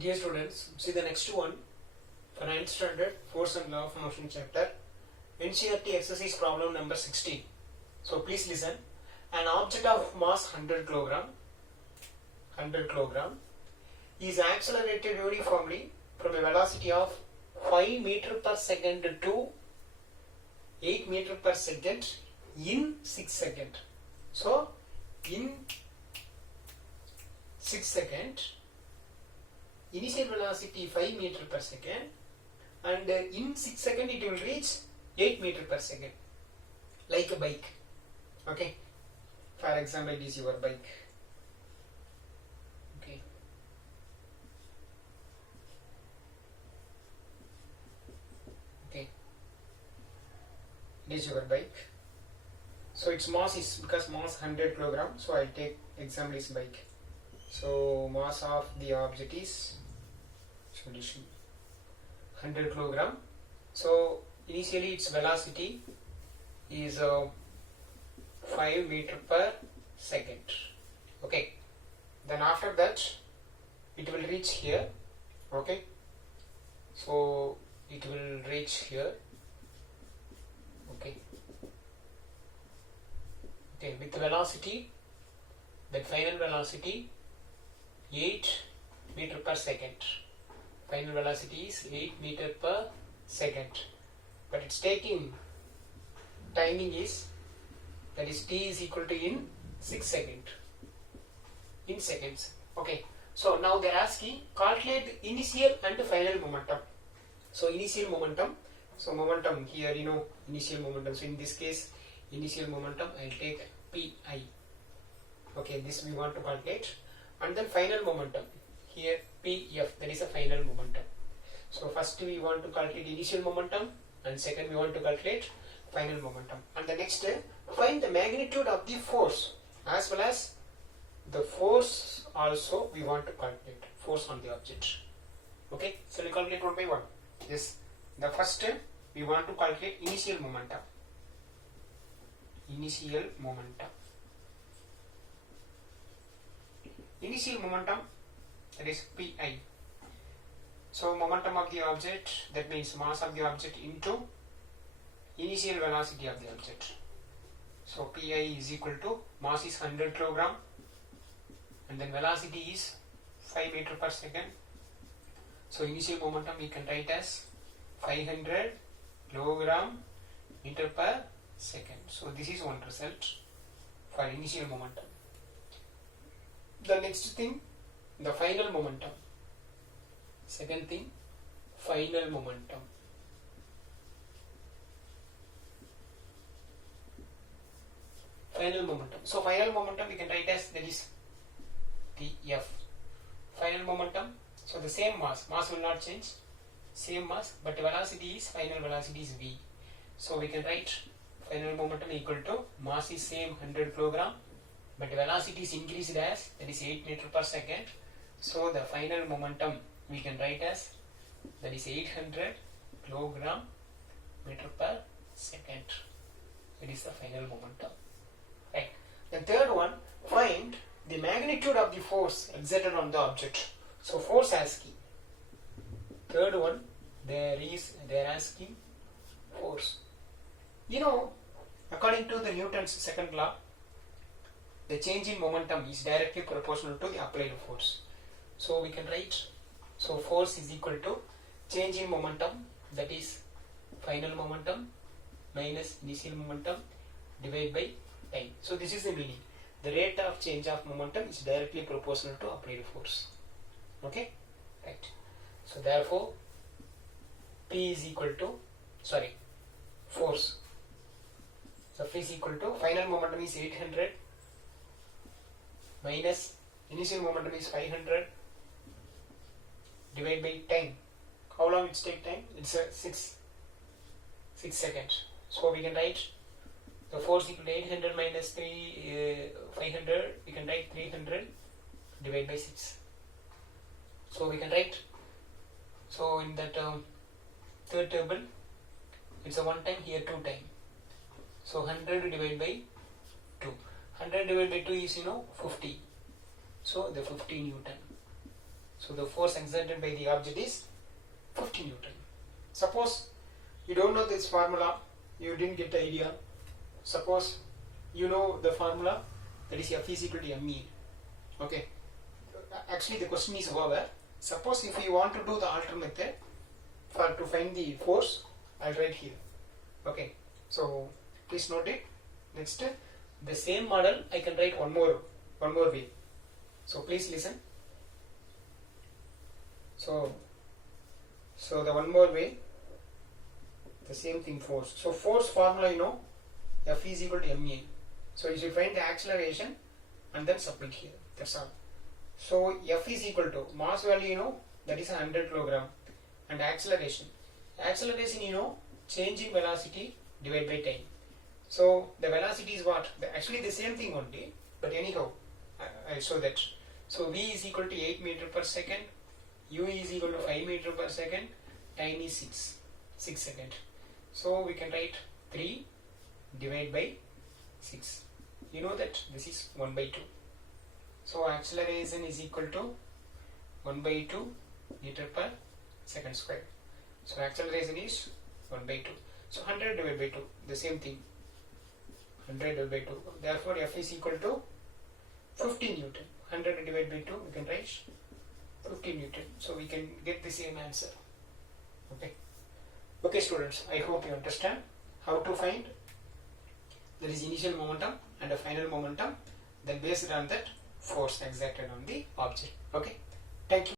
Dear students, see the next one for 9th standard Force and Law of Motion chapter, NCERT exercise problem number 16. So please listen. An object of mass 100 kg is accelerated uniformly from a velocity of 5 meter per second to 8 meter per second in 6 seconds. So in 6 seconds, initial velocity 5 meter per second, and in 6 seconds it will reach 8 meter per second, like a bike. Okay, for example, it is your bike. Okay, it is your bike. So its mass is, because mass 100 kg, so I'll take example is bike. So mass of the object is solution 100 kg. So initially its velocity is 5 meter per second. Okay, then after that it will reach here. Okay, so it will reach here. Okay, with velocity, the final velocity 8 meter per second. Final velocity is 8 meter per second, but it's taking timing is, that is t is equal to in 6 seconds. In seconds. Okay, so now they're asking calculate the initial and final momentum. So initial momentum, so momentum here, initial momentum. So in this case, initial momentum, I'll take pi. Okay, this we want to calculate. And then final momentum, here pf, that is a final momentum. So first we want to calculate initial momentum, and second we want to calculate final momentum. And the next, find the magnitude of the force, as well as the force also we want to calculate, force on the object. Okay, so we calculate one by one. Yes, the first we want to calculate initial momentum. Initial momentum. Initial momentum, that is pi. So momentum of the object, that means mass of the object into initial velocity of the object. So pi is equal to, mass is 100 kg, and then velocity is 5 meter per second. So initial momentum we can write as 500 kg meter per second. So this is one result for initial momentum. The next thing, the final momentum. Second thing, final momentum. Final momentum. So final momentum we can write as, that is Tf. Final momentum. So the same mass will not change, same mass, but velocity is, final velocity is v. So we can write final momentum equal to, mass is same 100 kg, but velocity is increased as, that is 8 meter per second. So the final momentum we can write as, that is 800 kg meter per second. That is the final momentum. Right. The third one, find the magnitude of the force exerted on the object. So force asking. Third one, they're asking force. According to the Newton's second law, the change in momentum is directly proportional to the applied force. So we can write, so force is equal to change in momentum, that is final momentum minus initial momentum divided by time. So this is the meaning. The rate of change of momentum is directly proportional to applied force. Okay, right. So therefore, P is equal to, force. So P is equal to, final momentum is 800 minus initial momentum is 500 divided by time. How long it takes time? It's 6 seconds. So we can write the force equal to 800 minus 500. We can write 300 divided by 6. So we can write. So in that third table, it's a 1 time, here 2 time. So 100 divided by 2. 100 divided by 2 is 50. So the 50 Newton. So the force exerted by the object is 50 Newton. Suppose you don't know this formula, you didn't get the idea. Suppose you know the formula, that is F is equal to me. Okay. Actually the question is over. Suppose if you want to do the alternate method to find the force, I'll write here. Okay. So please note it. Next, the same model I can write one more way. So please listen. So the one more way, the same thing, force. So force formula, you know, F is equal to ma. So you should find the acceleration and then submit here. That's all. So F is equal to mass value, you know, that is 100 kilogram, and acceleration. Acceleration, you know, change in velocity divided by time. So the velocity is what? Actually the same thing only, but anyhow, I'll show that. So V is equal to 8 meter per second, U is equal to 5 meter per second, time is 6 seconds. So we can write 3 divided by 6. You know that this is 1 by 2. So acceleration is equal to 1 by 2 meter per second square. So acceleration is 1 by 2. So 100 divided by 2, the same thing. 100 divided by 2. Therefore F is equal to 50 Newton. 100 divided by 2, we can write 50 Newton. So we can get the same answer. Okay. Okay students, I hope you understand how to find there is initial momentum and a final momentum, then based on that force exerted on the object. Okay. Thank you.